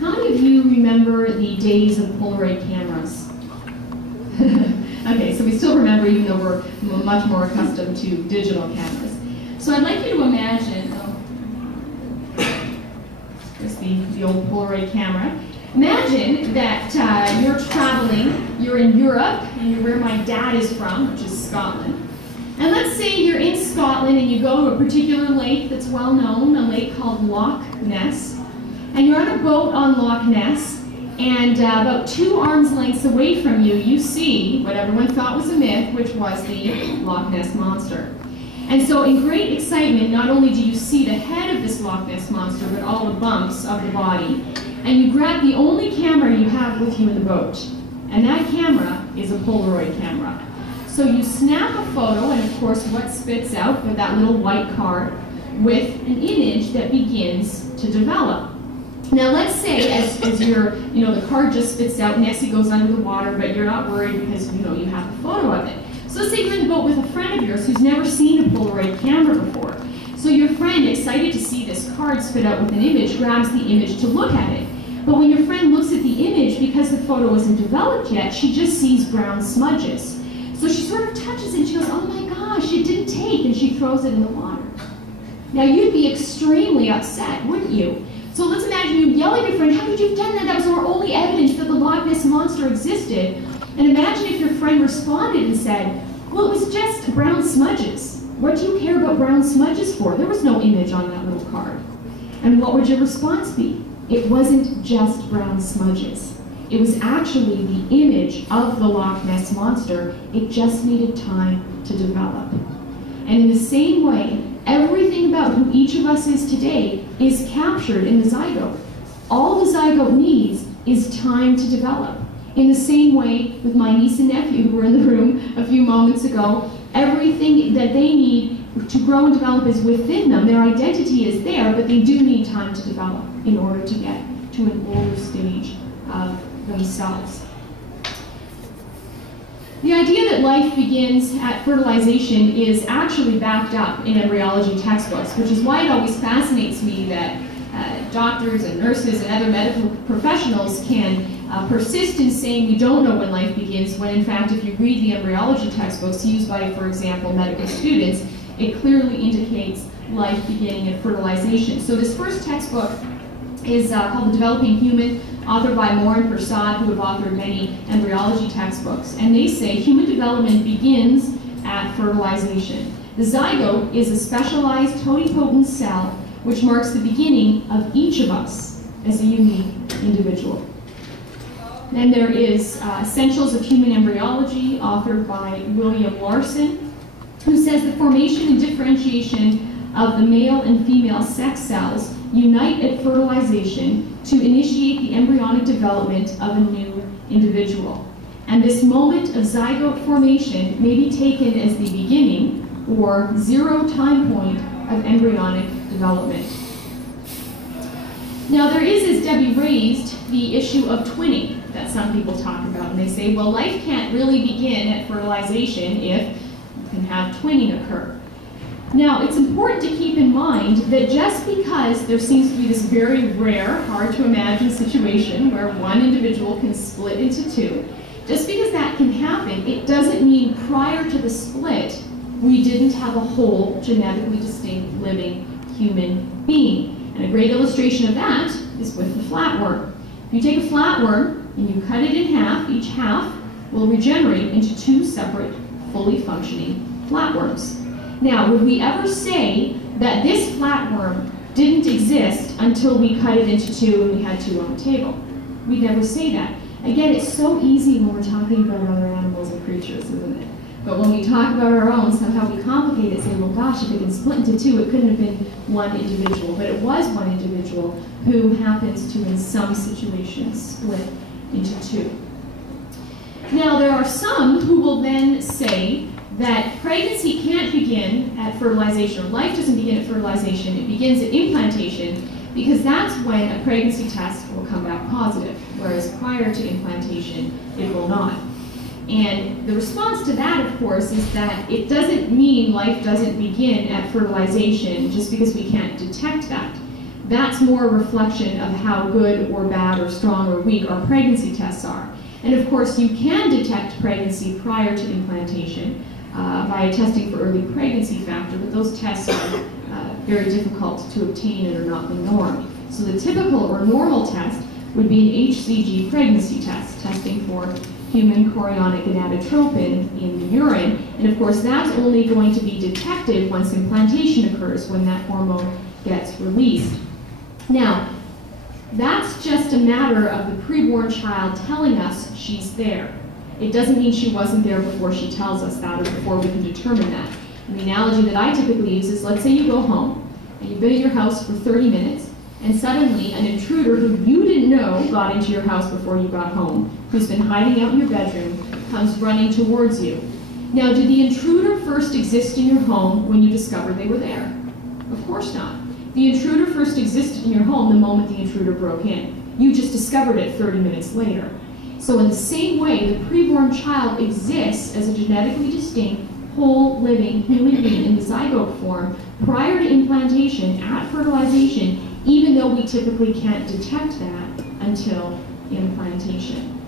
How many of you remember the days of Polaroid cameras? Okay, so we still remember, even though we're much more accustomed to digital cameras. So I'd like you to imagine, here's the old Polaroid camera. Imagine that you're traveling, you're in Europe, and you're where my dad is from, which is Scotland. And let's say you're in Scotland and you go to a particular lake that's well known, a lake called Loch Ness. And you're on a boat on Loch Ness, and about 2 arms lengths away from you, you see what everyone thought was a myth, which was the Loch Ness Monster. And so in great excitement, not only do you see the head of this Loch Ness Monster, but all the bumps of the body, and you grab the only camera you have with you in the boat. And that camera is a Polaroid camera. So you snap a photo, and of course what spits out with that little white card with an image that begins to develop. Now let's say as you're, the card just spits out, next it goes under the water, but you're not worried because you have a photo of it. So let's say you're in the boat with a friend of yours who's never seen a Polaroid camera before. So your friend, excited to see this card spit out with an image, grabs the image to look at it. But when your friend looks at the image, because the photo isn't developed yet, she just sees brown smudges. So she sort of touches it and she goes, oh my gosh, it didn't take, and she throws it in the water. Now you'd be extremely upset, wouldn't you? So let's imagine you yell at your friend, how could you have done that? That was our only evidence that the Loch Ness Monster existed. And imagine if your friend responded and said, well, it was just brown smudges. What do you care about brown smudges for? There was no image on that little card. And what would your response be? It wasn't just brown smudges. It was actually the image of the Loch Ness Monster. It just needed time to develop. And in the same way, everything about who each of us is today is captured in the zygote. All the zygote needs is time to develop. In the same way with my niece and nephew who were in the room a few moments ago, everything that they need to grow and develop is within them. Their identity is there, but they do need time to develop in order to get to an older stage of themselves. The idea that life begins at fertilization is actually backed up in embryology textbooks, which is why it always fascinates me that doctors and nurses and other medical professionals can persist in saying we don't know when life begins, when in fact if you read the embryology textbooks used by, for example, medical students, it clearly indicates life beginning at fertilization. So this first textbook is called The Developing Human, authored by Moore and Prasad, who have authored many embryology textbooks. And they say human development begins at fertilization. The zygote is a specialized totipotent cell which marks the beginning of each of us as a unique individual. Then there is Essentials of Human Embryology, authored by William Larson, who says the formation and differentiation of the male and female sex cells unite at fertilization to initiate the embryonic development of a new individual. And this moment of zygote formation may be taken as the beginning or zero time point of embryonic development. Now there is, as Debbie raised, the issue of twinning that some people talk about. And they say, well, life can't really begin at fertilization if you can have twinning occur. Now, it's important to keep in mind that just because there seems to be this very rare, hard to imagine situation where one individual can split into two, just because that can happen, it doesn't mean prior to the split, we didn't have a whole genetically distinct living human being. And a great illustration of that is with the flatworm. If you take a flatworm and you cut it in half, each half will regenerate into 2 separate, fully functioning flatworms. Now, would we ever say that this flatworm didn't exist until we cut it into 2 and we had 2 on the table? We'd never say that. Again, it's so easy when we're talking about other animals and creatures, isn't it? But when we talk about our own, somehow we complicate it, say, well gosh, if it can split into 2, it couldn't have been one individual. But it was one individual who happens to, in some situations, split into 2. Now, there are some who will then say that pregnancy can't begin at fertilization, or life doesn't begin at fertilization, it begins at implantation, because that's when a pregnancy test will come back positive, whereas prior to implantation, it will not. And the response to that, of course, is that it doesn't mean life doesn't begin at fertilization just because we can't detect that. that's more a reflection of how good or bad or strong or weak our pregnancy tests are. And of course, you can detect pregnancy prior to implantation via testing for early pregnancy factor, but those tests are very difficult to obtain and are not the norm. So the typical or normal test would be an HCG pregnancy test, testing for human chorionic gonadotropin in the urine. And of course, that's only going to be detected once implantation occurs, when that hormone gets released. Now, that's just a matter of the preborn child telling us she's there. It doesn't mean she wasn't there before she tells us that, or before we can determine that. And the analogy that I typically use is, let's say you go home, and you've been at your house for 30 minutes, and suddenly an intruder who you didn't know got into your house before you got home, who's been hiding out in your bedroom, comes running towards you. Now, did the intruder first exist in your home when you discovered they were there? Of course not. The intruder first existed in your home the moment the intruder broke in. You just discovered it 30 minutes later. So in the same way, the preborn child exists as a genetically distinct, whole, living human being in the zygote form prior to implantation, at fertilization, even though we typically can't detect that until implantation.